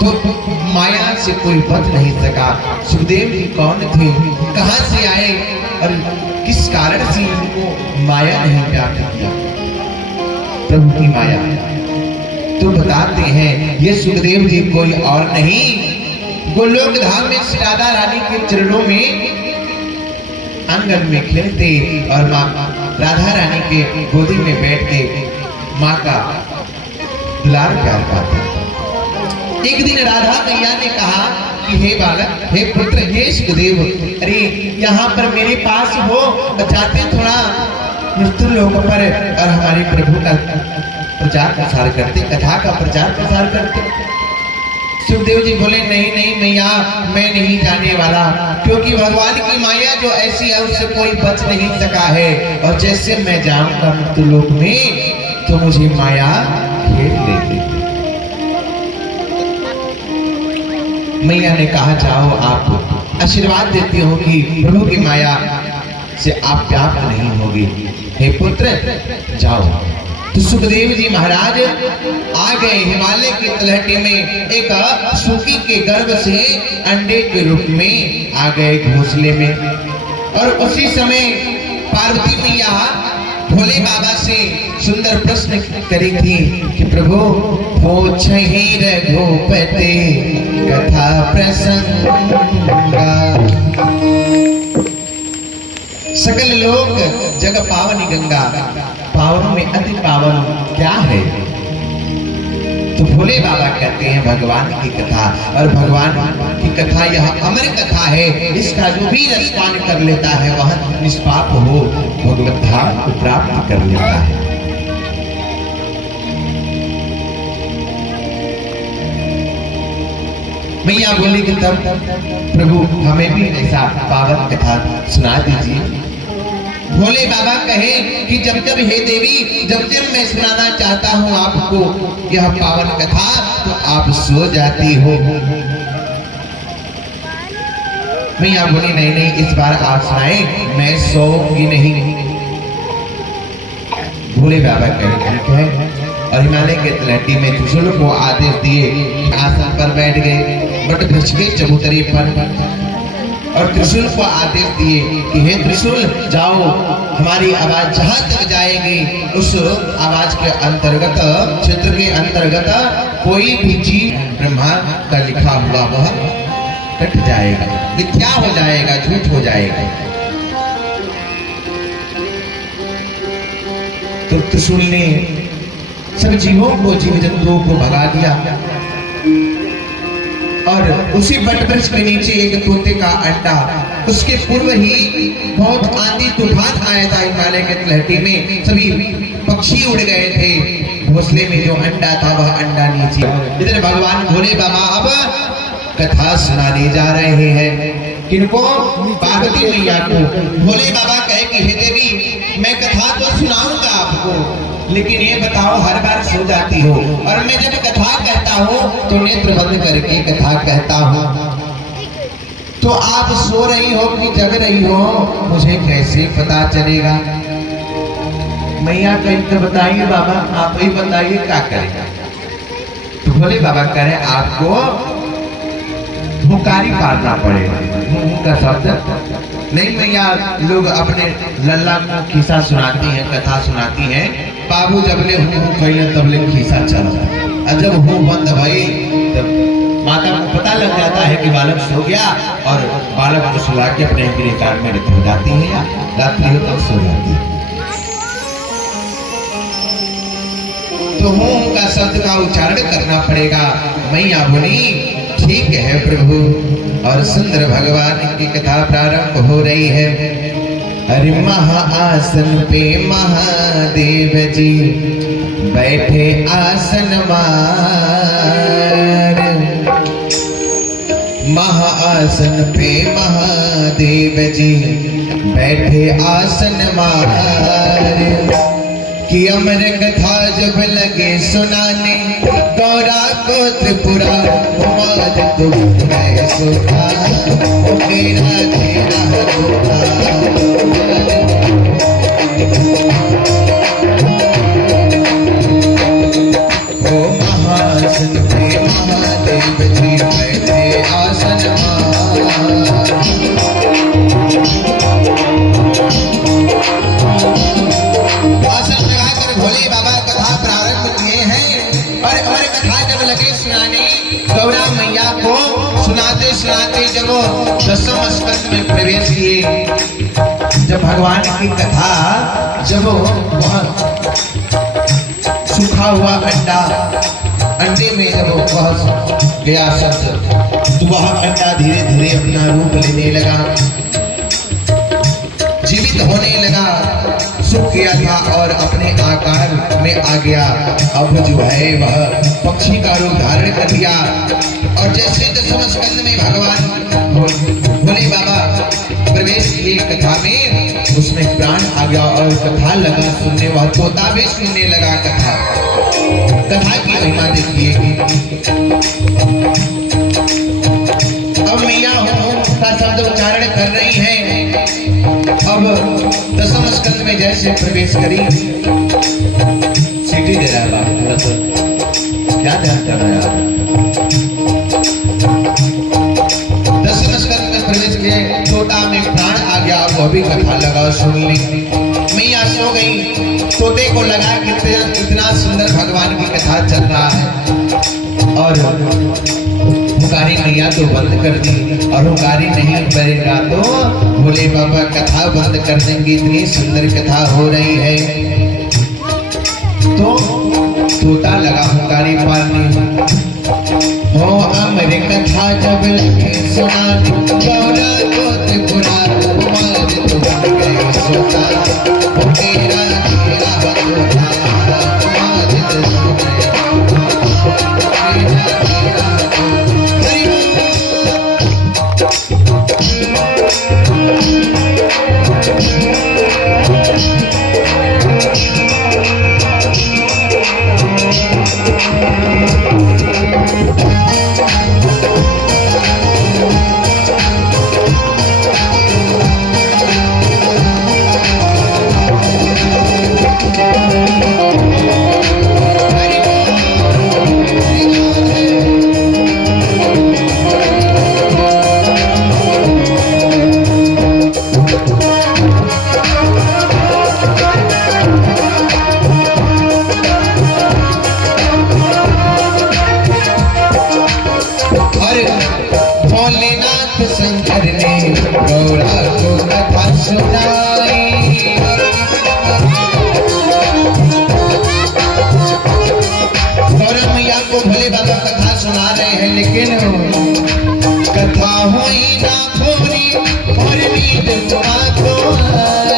तो माया से कोई बच नहीं सका। सुखदेव जी कौन थे, कहां से आए और किस कारण से इनको माया नहीं व्याप्त किया? प्रभु की माया। तो बताते हैं ये सुखदेव जी कोई और नहीं, गोलोक धाम में श्री राधा रानी के चरणों में आंगन में खेलते और माँ राधा रानी के गोदी में बैठ के माँ का दुलार प्यार पाते। एक दिन राधा मैया ने कहा कि हे बालक, हे पुत्र, हे सुखदेव, अरे यहाँ पर मेरे पास हो, जाते थोड़ा मृत्यु लोक पर और हमारे प्रभु का प्रचार प्रसार करते, कथा का प्रचार प्रसार करते। सुखदेव जी बोले नहीं नहीं मैया, मैं नहीं जाने वाला, क्योंकि भगवान की माया जो ऐसी है उससे कोई बच नहीं सका है, और जैसे मैं जाऊंगा मृत्यु लोक में तो मुझे माया घेर लेगी। मैया ने कहा जाओ, आप आशीर्वाद देती हो कि प्रभु की माया से आप व्याप्त नहीं होगी, हे पुत्र जाओ। तो सुखदेव जी महाराज आ गए हिमालय की तलहटी में, एक सूखी के गर्भ से अंडे के रूप में आ गए घोंसले में। और उसी समय पार्वती मैया भोले बाबा से सुंदर प्रश्न करी थी कि प्रभु पूछहि रघुपते कथा प्रसंगा, सकल लोक जग पावनी गंगा, पावनों में अति पावन क्या है? तो भोले बाबा कहते हैं भगवान की कथा, और भगवान की कथा यह अमर कथा है, इसका जो भी रसपान कर लेता है वह निष्पाप हो भगवत धाम को प्राप्त कर लेता है। मैया बोली कि तब प्रभु हमें भी ऐसा पावन कथा सुना दीजिए। भोले बाबा कहे कि जब जब हे देवी, जब जब मैं सुनाना चाहता हूँ आपको यह पावन कथा तो आप सो जाती हो। मैया बोली नहीं नहीं, इस बार आप सुनाए, मैं सोऊंगी नहीं। भोले बाबा कहे ठीक है, और हिमालय के तलहटी में त्रिशूल को आदेश दिए, आसन पर बैठ गए बट वृक्ष के चबूतरे पर, और त्रिशूल को आदेश दिए कि हे त्रिशूल जाओ, हमारी आवाज जहां तक जाएगी उस आवाज के अंतर्गत, क्षेत्र के अंतर्गत कोई भी जीव ब्रह्मा का लिखा हुआ वह कट जाएगा, मिथ्या हो जाएगा, झूठ हो जाएगा। तो त्रिशूल ने सब जीवों को, जीव जंतुओं को भगा दिया, और उसी वटवृक्ष के नीचे एक तोते का अंडा, उसके पूर्व ही बहुत आंधी तूफान आया था हिमालय के तलहटी में, सभी पक्षी उड़ गए थे, घोंसले में जो अंडा था वह अंडा नीचे। इधर भगवान भोले बाबा अब कथा सुनाने जा रहे हैं, किनको? पार्वती मैया को। भोले बाबा कहे कि हे देवी, मैं कथा तो सुनाऊंगा आपको, लेकिन ये बताओ हर बार सो जाती हो, और मैं जब कथा कहता हूँ तो नेत्र बंद करके कथा कहता हूँ, तो आप सो रही हो कि जग रही हो मुझे कैसे पता चलेगा? मैया कहीं तो बताइए बाबा, आप ही बताइए क्या करेगा। तो भोले बाबा कह रहे आपको हुकारी पालना पड़ेगा। का शब्द नहीं मैया, लोग अपने लल्ला को खिस्सा सुनाती हैं, कथा सुनाती हैं, बाबू जबले हूँ कहले तबले खिस्सा चला, और जब हूँ बंद भाई तब माता को पता लग जाता है कि बालक सो गया, और बालक को सुला के अपने गृहकार में रख हो जाती है, या रात्रि हो तब सो जाती है। तो हूँ का शब्द का उच्चारण करना पड़ेगा। मैया बोली ठीक है प्रभु, और सुंदर भगवान की कथा प्रारंभ हो रही है। अरे महाआसन पे महादेव जी बैठे आसन मार, महाआसन पे महादेव जी बैठे आसन मार, कि अमर कथा जब लगे सुनाने, गौरा को त्रिपुरा कुमार तुम मैं सुखा, मेरा तेरा होता। ओ महासन पे महादेव शिव जी बैठे आसन आसन लगाकर भोले बाबा कथा प्रारंभ किए हैं। और कथा जब लगे सुनाने गौरा मैया को सुनाते सुनाते जब दसम स्कंद में प्रवेश किए, जब भगवान की कथा, जब वह सूखा हुआ अंडा, अंडे में जब वह गया शब्द, तो वह अंडा धीरे धीरे अपना रूप लेने लगा, जीवित होने लगा, सूख गया था और अपने आकार में आ गया। अब जो है वह पक्षी का रूप धारण कर लिया। और जैसे दसम स्कंद में भगवान भोले बाबा प्रवेश किए कथा में, उसमें प्राण आ गया और कथा लगा सुनने, वह तोता भी सुनने लगा कथा की महिमा देखिए। अब मैया का शब्द उच्चारण कर रही है। अब दसम स्कंद में जैसे प्रवेश करी, सीटी दे रहा है बाप, थोड़ा सा क्या ध्यान कर रहा है। दसम स्कंद में प्रवेश किए, तोता में प्राण आ गया, वह भी कथा लगा सुन ली। मैया सो गई, तोते को लगा कि इतना सुंदर भगवान की कथा चल रहा है, और हुकारी मैया तो बंद कर दी, और हुकारी नहीं बनेगा तो भोले बाबा कथा बंद कर देंगे, इतनी सुंदर कथा हो रही है। तो तोता लगा हुकारी मारने, हो अमर कथा जब लगे सुनाने, गौरा को त्रिपुरा कुमार तो बन गए सोता, तेरा तेरा होता कुमार तो शंकर ने गौरा को कथा सुनाई। गौरा मैया को भोले बाबा कथा सुना रहे हैं, लेकिन कथा हुई ना पूरी और नींद को आई।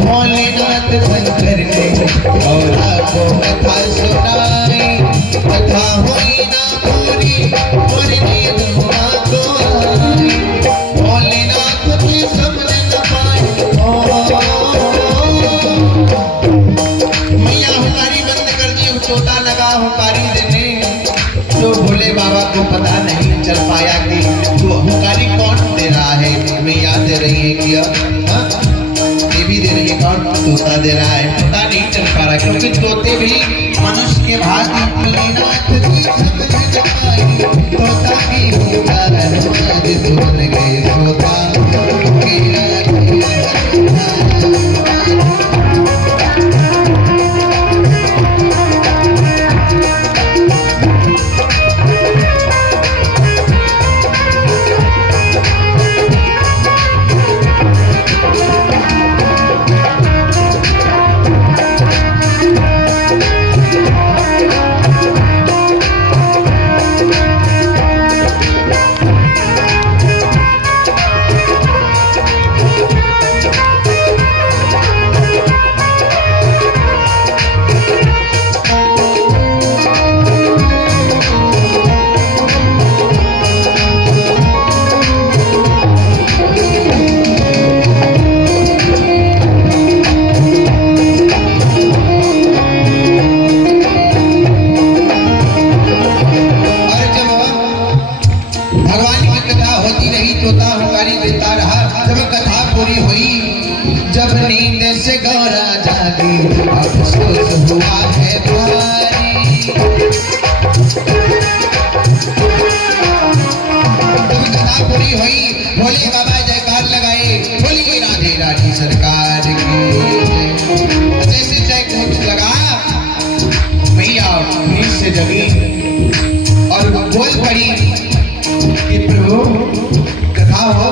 भोलेनाथ शंकर ने गौरा को कथा सुनाई, कथा हुई ना पूरी और नींद को आई। भोलेनाथ की समझ न पाए, मैया हुकारी बंद कर दी, तोता लगा हुकारी देने, तो भोले बाबा को पता नहीं चल पाया कि तो हुकारी कौन दे रहा है। मैया दे रही है कि देवी दे रही है, कौन तोता दे रहा है, पता नहीं चल पा रहा, क्योंकि तोते भी मनुष्य के भाग्य भोलेनाथ की समझ न पाई। तोता भी हुकार सुन गए तोता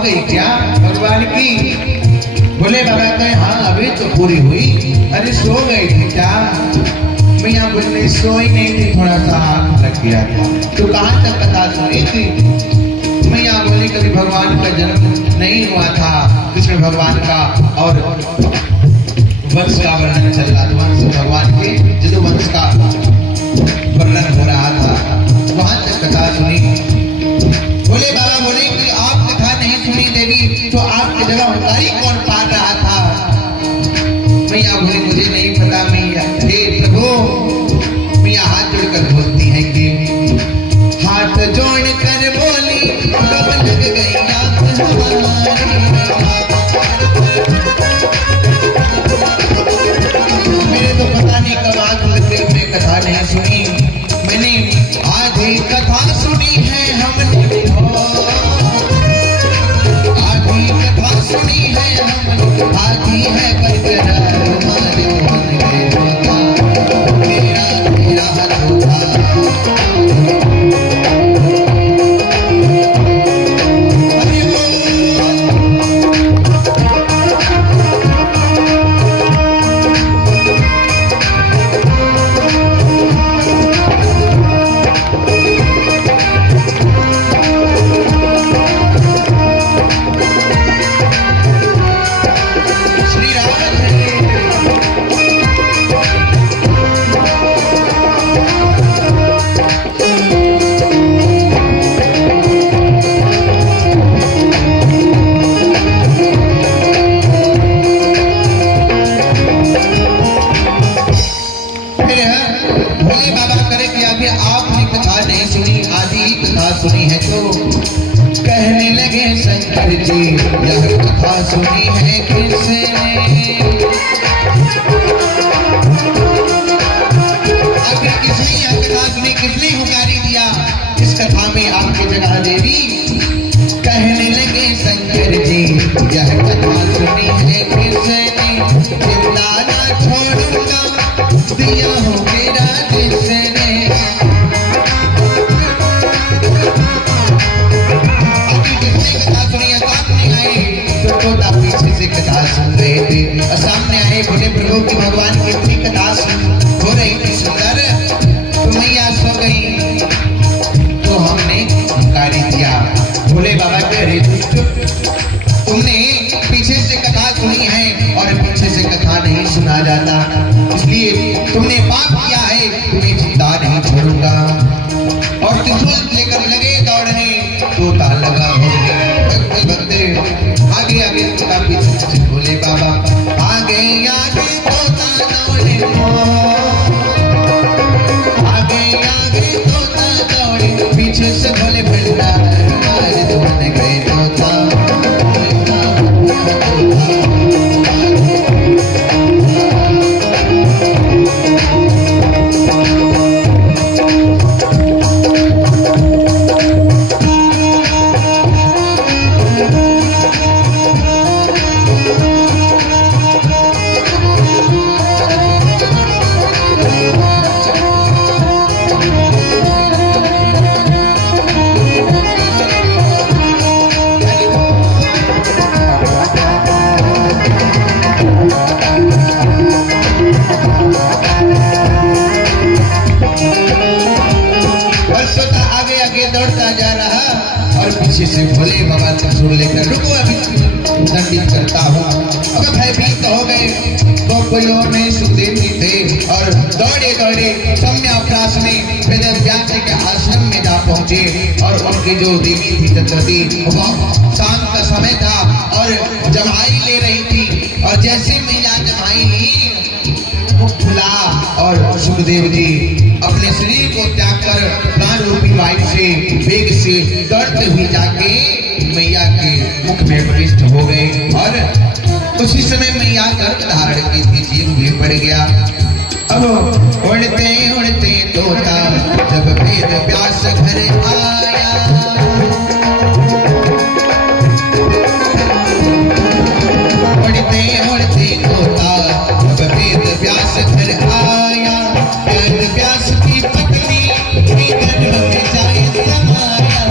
गई क्या भगवान की? बोले बाबा कहे हाँ अभी तो पूरी हुई। अरे सो गई थी क्या? मैया बोले सोई नहीं थी, थोड़ा सा आँख लग गया था। तो कहाँ तक कथा सुनी थी? मैया बोली कभी भगवान का जन्म नहीं हुआ था, कृष्ण भगवान का और वंश का वर्णन चल रहा था। वंश भगवान के जो वंश का वर्णन हो रहा था, वहां तक कथा सुनी। बोले बाबा बोले कि आप कथा नहीं सुनी देवी, तो आपकी जगह हमारी कौन पाल रहा था? मैया बोली मुझे नहीं पता मैया। हे प्रभु, मैया हाथ जोड़कर बोलती है कि हाथ जोड़कर बोली कब लग गई आँख हमारी। मेरे तो पता नहीं कब आँख लग गई, मैं कथा नहीं सुनी। मैंने आधी कथा सुनी है हमने, आधी कथा सुनी है हमने, आधी है बरकरार हमारे मन में होता, मेरा मेरा हाथ होता। सुनी है तो कहने लगे शंकर जी यह कथा सुनी है किसने? आखिर किसने यह कथा सुनी, किसने हुकारी दिया इस कथा में आपकी जगह देवी? कहने लगे शंकर जी यह कथा सुनी है किसने? जिंदा ना छोड़ूंगा दिया हो मेरा जिसने। पीछे से कथा सुन रहे थे और सामने आए बोले प्रभु की भगवान की इतनी कथा हो रही थी सुंदर, तो मैया सो गई। तो हमने हुंकारी दिया, बोले बाबा के अरे दुष्ट, तुमने पीछे से कथा सुनी है और पीछे से कथा नहीं सुना जाता, इसलिए तुमने पाप किया है, तुम्हें जिंदा नहीं छोड़ूंगा। और त्रिशूल लेकर लगे दौड़ने, तोता लगा हो गया आगे आगे तोता पीछे बोले बाबा आगे आगे तोता दौड़े, आगे आगे तोता दौड़े, पीछे से बोले भंडार बन गए तोता। दौड़ता जा रहा और पीछे से भोले बाबा त्रिशूल लेकर रुको अभी दंडित करता हूँ। अब भयभीत हो गए गोपियों में सुखदेव जी थे और दौड़े दौड़े सम्याप्रास में वेदव्यास के आश्रम में जा पहुंचे और उनकी जो देवी थी चतुर्थी वह शाम का समय था और जमाई ले रही थी और जैसे मैया जमाई ली मुख खुला और सुखदेव जी अपने शरीर को त्याग कर प्राण रूपी वायु से वेग से दौड़ते हुए जाके मैया के मुख में प्रविष्ट हो गए और उसी समय मैया गर्भ धारण की थी, जीव भी पड़ गया। अब उड़ते उड़ते तोता जब वेद व्यास घर आया, उड़ते उड़ते तोता जब वेद व्यास घर आया, वेद व्यास की पत्नी गर्भ में जाए समाया।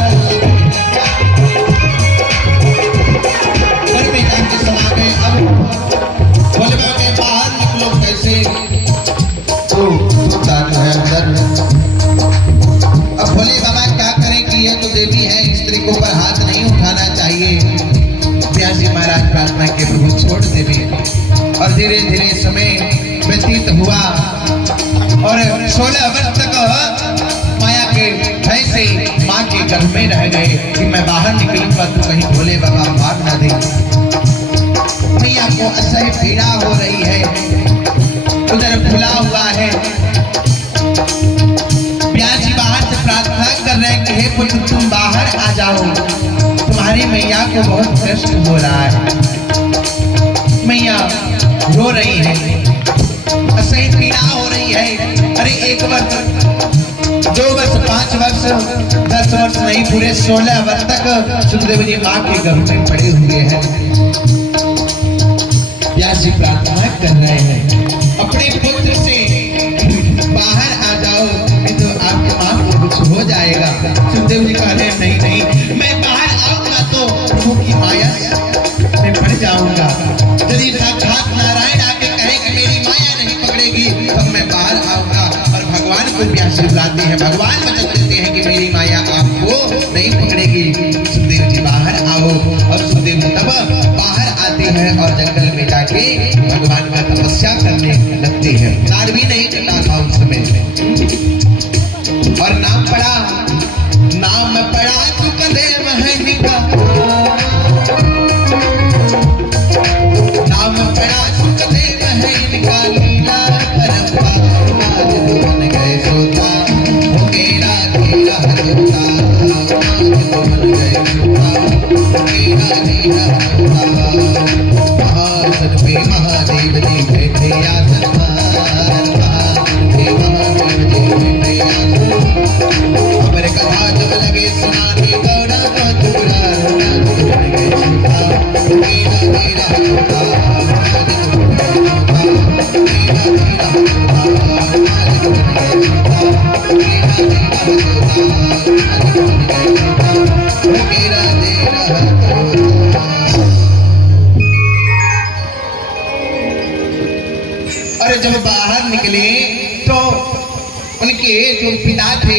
तो दान है अंदर। अब भोले बाबा क्या करें कि ये तो देवी है, स्त्री को ऊपर हाथ नहीं उठाना चाहिए। व्यासी महाराज प्रार्थना के प्रभु छोड़ देवी। और धीरे धीरे समय व्यतीत हुआ और 16 वर्ष तक माया के भय से माँ के गर्भ में रह गए कि मैं बाहर निकलूंगा तो कहीं भोले बाबा मार ना दे। मैया को असह्य पीड़ा हो रही है, उधर फुला हुआ है। व्यासी बाहर से प्रार्थना कर रहे हैं कि हे पुत्र तुम बाहर आ जाओ, तुम्हारी मैया को बहुत कष्ट हो रहा है। मैया रो रही है, असह्य पीड़ा हो रही है। अरे 1 वर्ष 2 वर्ष 5 वर्ष 10 वर्ष नहीं, पूरे 16 वर्ष तक सुखदेव जी माँ के गर्भ में पड़े हुए हैं। व्यासी प्रार्थना कर रहे हैं अपने पुत्र से, बाहर आ जाओ नहीं तो आपके माँ को कुछ हो जाएगा। सुखदेव जी कह रहे हैं नहीं नहीं, मैं बाहर आऊंगा तो प्रभु की माया में पड़ जाऊंगा। यदि साक्षात नारायण आके कहे कि मेरी माया नहीं पकड़ेगी तब मैं बाहर आऊंगा। और भगवान को व्यासी बुलाते हैं, भगवान वचन देते हैं कि मेरी माया आपको नहीं पकड़ेगी, सुखदेव जी बाहर आओ। और सुखदेव जी तब बाहर आते हैं और जंगल में जाके भगवान का तपस्या करने लगते हैं। नार भी नहीं कटा था उस समय। और नाम पड़ा सुखदेव है निका, नाम पड़ा सुखदेव है निका, लीला करवा आज बन गए सोता, हो गेरा घेरा हरोता, आज बन गए सोता, गेरा घेरा हरोता। आसन पे महादेव जी बैठे आसन पर, आसन पे महादेव जी बैठे आसन पर। हमारे कथा जब लगे सुनाने गौड़ा को चुरा रोना बन गए सोता, गेरा घेरा हरोता, आज बन गए सोता, गेरा घेरा हरोता, आज बन गए सोता, गेरा घेरा हरोता, आज बन गए सोता, गेरा घेरा हरोता। और जब बाहर निकले तो उनके जो पिता थे,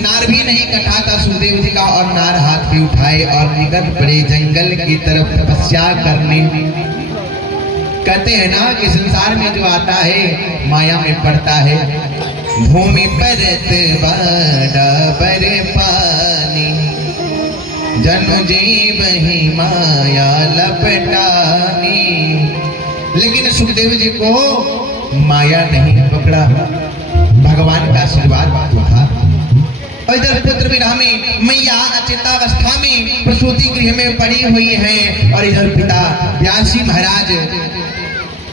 नार भी नहीं कटा था सुखदेव जी का, और नार हाथ भी उठाए और निकल पड़े जंगल की तरफ तपस्या करने। कहते हैं ना कि संसार में जो आता है माया में पड़ता है। भूमि परत बड़ा पर पानी, जनु जीव ही माया लपटानी। लेकिन सुखदेव जी को माया नहीं पकड़ा, भगवान का आशीर्वाद था। और इधर पुत्र विरह में मैया अचेतावस्था में प्रसूति गृह में पड़ी हुई है। और इधर पिता व्यासी महाराज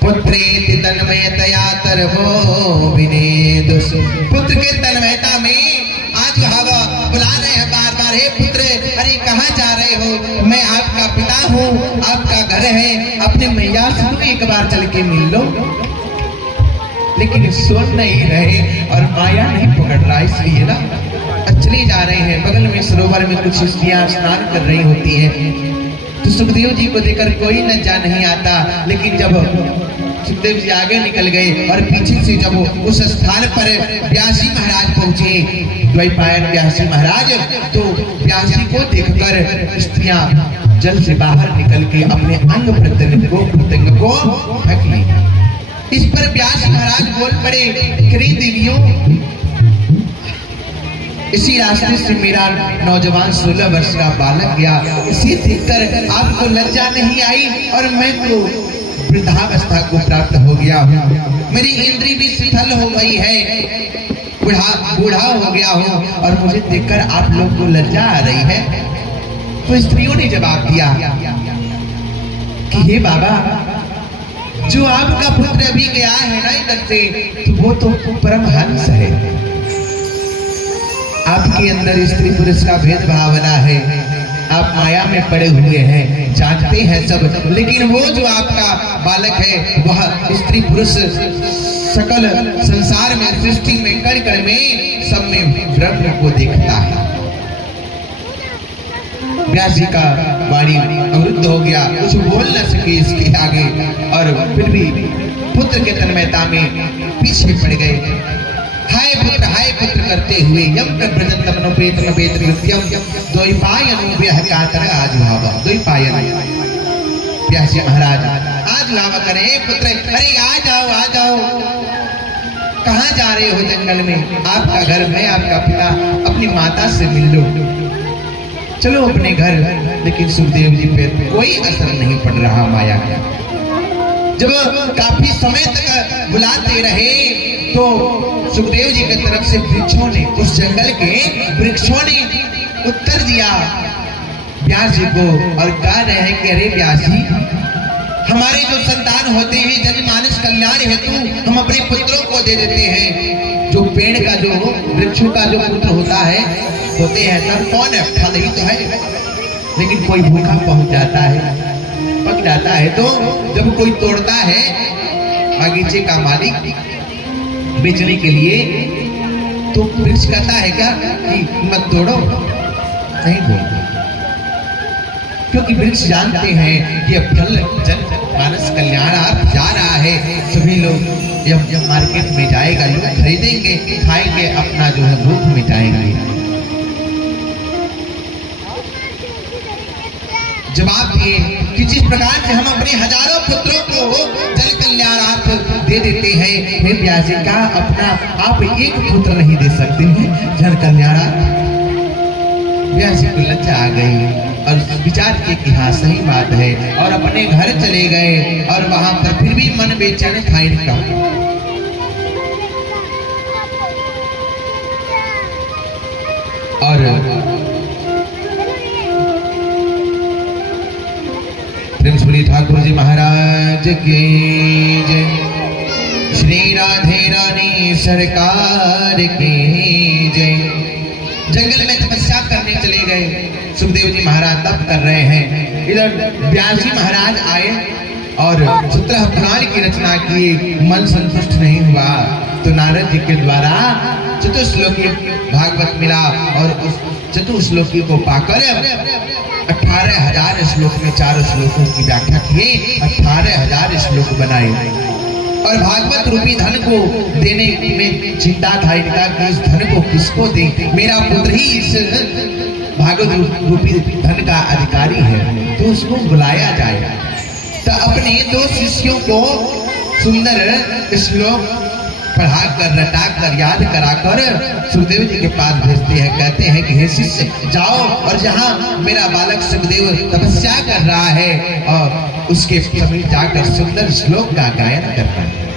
पुत्रेति तन्मयतया तरवो विनेदुष, पुत्र के तन्मयता में आज हवा बुला रहे हैं बार बार, हे पुत्र अरे कहाँ जा रहे हो, मैं आपका पिता हूँ, आपका घर है, अपने मैया से तो एक बार चल के मिल लो। लेकिन सुन नहीं रहे और माया नहीं पकड़ रहा, इसलिए ना चले जा रहे हैं। बगल में सरोवर में कुछ स्त्रियां स्नान कर रही होती हैं, तो सुखदेव जी को देखकर कोई न जा नहीं आता। लेकिन जब सुखदेव जी आगे निकल गए और पीछे से जब उस स्थान पर व्यासी महाराज पहुंचे, द्वैपायन व्यासी महाराज, तो व्यासी को देखकर स्त्रियां जल से बाहर निकल के अपने अंग प्रत्यंग को ढक ली। इस पर व्यास महाराज बोल पड़े, करी देवियों, इसी रास्ते से मेरा नौजवान 16 वर्ष का बालक गया, इसे देखकर आपको लज्जा नहीं आई और मैं तो वृद्धावस्था को प्राप्त हो गया हूँ, मेरी इंद्री भी शिथिल हो गई है, बूढ़ा हो गया हूँ और मुझे देखकर आप लोग को लज्जा आ रही है। तो स्त्रियों ने जवाब दिया कि हे बाबा, जो आपका पुत्र अभी गया है ना इधर से, तो वो तो परमहंस है, आपके अंदर स्त्री पुरुष का भेदभावना है, आप माया में पड़े हुए हैं, जानते हैं सब। लेकिन वो जो आपका बालक है वह स्त्री पुरुष सकल संसार में, सृष्टि में, कण कण में, सब में ब्रह्म को देखता है। व्यास जी का वाणी अवरुद्ध हो गया, कुछ बोल न सके इसके आगे, और फिर भी पुत्र के तन्मयता में पीछे पड़ गए। हाय पुत्र करते हुए यम कर ब्रजन तमनो प्रेतम वेद कृत्यम द्वैपायनो व्यहकातर आजुहावा। द्वैपायन व्यास जी महाराज आजुहावा करें, पुत्र अरे आ जाओ, कहाँ जा रहे हो जंगल में? आपका घर है, आपका पिता, अपनी माता से मिल लो, चलो अपने घर। लेकिन सुखदेव जी पे कोई असर नहीं पड़ रहा माया का। जब काफी समय तक बुलाते रहे तो सुखदेव जी की तरफ से वृक्षों ने, उस जंगल के वृक्षों ने उत्तर दिया व्यास जी को, और कह रहे हैं कि अरे व्यास जी, हमारे जो संतान होते हैं जनमानस कल्याण हेतु हम अपने पुत्रों को दे देते हैं। जो पेड़ का, जो वृक्षों का जो पुत्र होता है, होते हैं तब कौन है, फल ही तो है। लेकिन कोई भूखा पहुंच जाता है, पक जाता है, तो जब कोई तोड़ता है बागीचे का मालिक बेचने के लिए, तो वृक्ष कहता है क्या कि मत तोड़ो, नहीं बोलते, क्योंकि वृक्ष जानते हैं कि अब फल जन मानस कल्याणार्थ जा रहा है। सभी लोग जब मार्केट में जाएगा, लोग खरीदेंगे, खाएंगे, अपना जो है भूख मिटाएंगे। जवाब दिए कि जिस प्रकार से हम अपने हजारों पुत्रों को जन कल्याणार्थ दे देते हैं, हे व्यास जी का अपना आप एक पुत्र नहीं दे सकते हैं जन कल्याणार्थ? व्यास जी को लज्जा आ गई और विचार किए कि हाँ सही बात है, और अपने घर चले गए। और वहां पर फिर भी मन बेचैन था इनका। और प्रिंसपुरी ठाकुर जी महाराज की जय, श्री राधे रानी सरकार की जय। जंगल में तपस्या करने चले गए सुखदेव जी महाराज, तप कर रहे हैं। इधर व्यास जी महाराज आए और 17 पुराण की रचना की, मन संतुष्ट नहीं हुआ तो नारद जी के द्वारा चतुश्लोकी भागवत मिला, और उस चतुश्लोकी को पाकर 18,000 श्लोक में 4 श्लोकों की व्याख्या किए, 18,000 श्लोक बनाए। और भागवत रूपी धन को देने में चिंता था इनका कि इस धन को किसको दे, मेरा पुत्र ही इस भागवत रूपी धन का अधिकारी है, तो उसको बुलाया जाए। तो अपने 2 शिष्यों को सुंदर श्लोक पढ़ाकर, रटाकर, याद कराकर सुखदेव जी के पास भेजते हैं। कहते हैं कि हे शिष्य, जाओ और जहाँ मेरा बालक सुखदेव तपस्या कर रहा है और उसके समीप जाकर सुंदर श्लोक का गायन करना है।